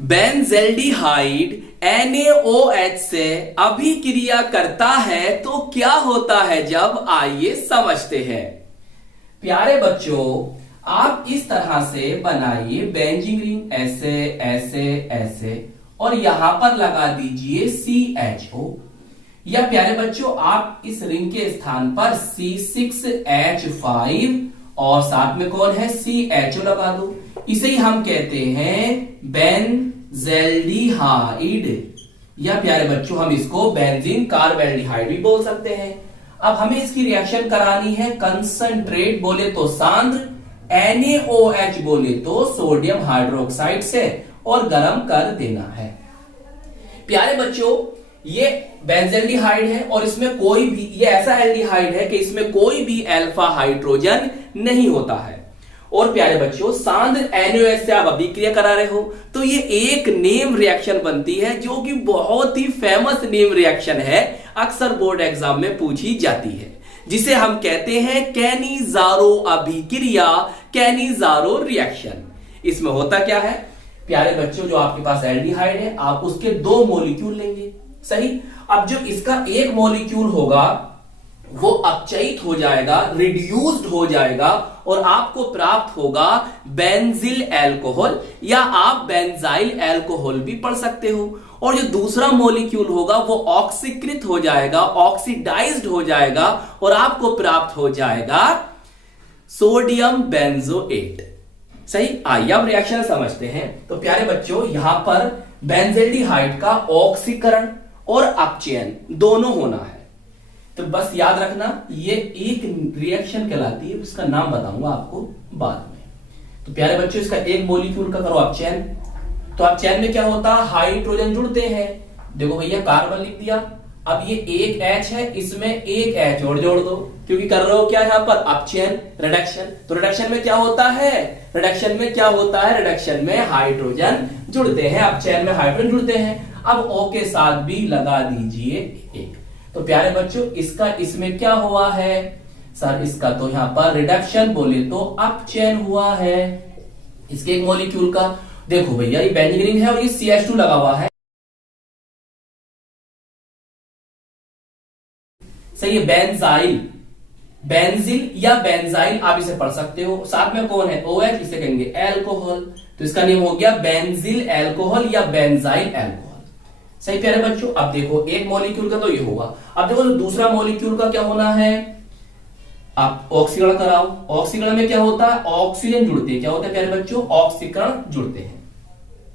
Benzaldehyde NaOH से अभिक्रिया करता है तो क्या होता है जब, आइए समझते हैं। प्यारे बच्चों, आप इस तरह से बनाइए बेंजीन रिंग, ऐसे ऐसे ऐसे, और यहां पर लगा दीजिए CHO। या प्यारे बच्चों, आप इस रिंग के स्थान पर C6H5 और साथ में कौन है, CHO लगा दो। इसे ही हम कहते हैं बेंजल्डिहाइड, या प्यारे बच्चों हम इसको बेंजीन कार्बेल्डिहाइड भी बोल सकते हैं। अब हमें इसकी रिएक्शन करानी है कंसंट्रेट बोले तो सांद्र, NaOH बोले तो सोडियम हाइड्रोक्साइड से, और गर्म कर देना है। प्यारे बच्चों, ये बेंजल्डिहाइड है और इसमें कोई भी, ये ऐसा एल्डिहाइड है कि इसमें कोई भी अल्फा हाइड्रोजन नहीं होता है। और प्यारे बच्चों, सांद्र NaOH से आप अभिक्रिया करा रहे हो तो ये एक नेम रिएक्शन बनती है जो कि बहुत ही फेमस नेम रिएक्शन है, अक्सर बोर्ड एग्जाम में पूछी जाती है, जिसे हम कहते हैं कैनिजारो अभिक्रिया, कैनिजारो रिएक्शन। इसमें होता क्या है प्यारे बच्चों, जो आपके पास एल्डिहाइड है आप उसके 2 मॉलिक्यूल लेंगे, सही। अब जो इसका एक मॉलिक्यूल होगा वो अपचयित हो जाएगा, रिड्यूस्ड हो जाएगा, और आपको प्राप्त होगा बेंजिल अल्कोहल, या आप बेंजाइल अल्कोहल भी पढ़ सकते हो। और जो दूसरा मॉलिक्यूल होगा वो ऑक्सीकृत हो जाएगा, ऑक्सीडाइज्ड हो जाएगा, और आपको प्राप्त हो जाएगा सोडियम बेंजोएट, सही। आइए अब रिएक्शन समझते हैं। तो प्यारे बच्चों, यहां पर बेंजल्डिहाइड का ऑक्सीकरण और अपचयन दोनों होना है। तो बस याद रखना, ये एक रिएक्शन कहलाती है, उसका नाम बताऊंगा आपको बाद में। तो प्यारे बच्चों, इसका एक मॉलिक्यूल का करो अपचयन, तो अपचयन में क्या होता है, हाइड्रोजन जुड़ते हैं। देखो भैया, कार्बन लिख दिया, अब ये एक H है, इसमें एक H और जोड़ दो, क्योंकि कर रहे हो क्या यहां पर, अपचयन, रिडक्शन। तो रिडक्शन में क्या होता है, रिडक्शन में क्या होता है, रिडक्शन में हाइड्रोजन जुड़ते हैं, अपचयन में हाइड्रोजन जुड़ते हैं। अब O के साथ भी लगा दीजिए एक। तो प्यारे बच्चों, इसका इसमें क्या हुआ है सर, इसका तो यहां पर रिडक्शन बोले तो अपचयन हुआ है इसके एक मॉलिक्यूल का। देखो भैया, ये बेंजीन रिंग है और ये CH2 लगा हुआ है, सही है। बेंजाइल, बेंजिल या बेंजाइल आप इसे पढ़ सकते हो। साथ में कौन है, OH, इसे कहेंगे अल्कोहल, तो इसका नेम हो गया बेंजिल अल्कोहल या बेंजाइल अल्कोहल, सही प्यारे बच्चों। अब देखो, एक मॉलिक्यूल का तो ये होगा। अब देखो दूसरा मॉलिक्यूल का क्या होना है, आप ऑक्सीकरण कराओ। ऑक्सीकरण में क्या होता है, ऑक्सीजन जुड़ते हैं, क्या होता है प्यारे बच्चों, ऑक्सीकरण जुड़ते हैं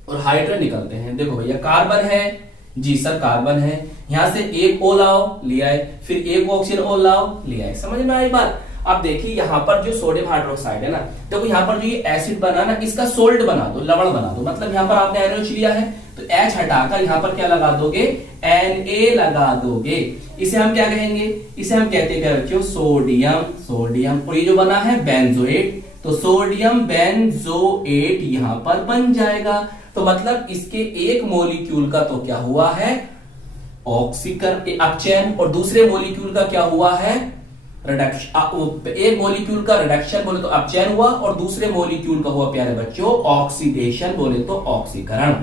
और हाइड्रोजन निकलते हैं। देखो भैया, कार्बन है, जी सर कार्बन है, यहां से एक O लाओ, लिया है, फिर एक ऑक्सीजन O लाओ, लिया है। समझ में आई बात। अब देखिए यहां पर जो सोडियम हाइड्रोक्साइड है ना, देखो यहां पर जो ये एसिड बना ना, इसका सोल्ट बना दो, लवण बना दो। मतलब यहां पर आपने NaOH लिया है तो H हटाकर यहां पर क्या लगा दोगे, Na लगा दोगे। इसे हम क्या कहेंगे, इसे हम कहते हैं बच्चों सोडियम, सोडियम। और ये जो बना है बेंजोएट, तो सोडियम बेंजोएट यहां पर बन जाएगा। तो मतलब इसके एक मॉलिक्यूल का तो क्या हुआ है, ऑक्सीकरण, अपचयन, और दूसरे मॉलिक्यूल का क्या हुआ है, रिडक्शन। एक मॉलिक्यूल का रिडक्शन बोले तो अपचयन हुआ, और दूसरे मॉलिक्यूल का हुआ प्यारे बच्चों ऑक्सीडेशन बोले तो ऑक्सीकरण।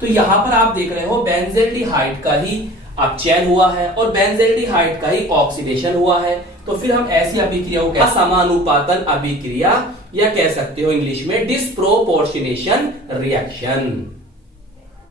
तो यहां पर आप देख रहे हो बेंजल्डिहाइड का ही अपचयन हुआ है और बेंजल्डिहाइड का ही ऑक्सीडेशन हुआ है। तो फिर हम ऐसी अभिक्रियाओं को असमानुपातन अभिक्रिया, या कह सकते हो इंग्लिश में डिस्प्रोपोर्शनेशन रिएक्शन।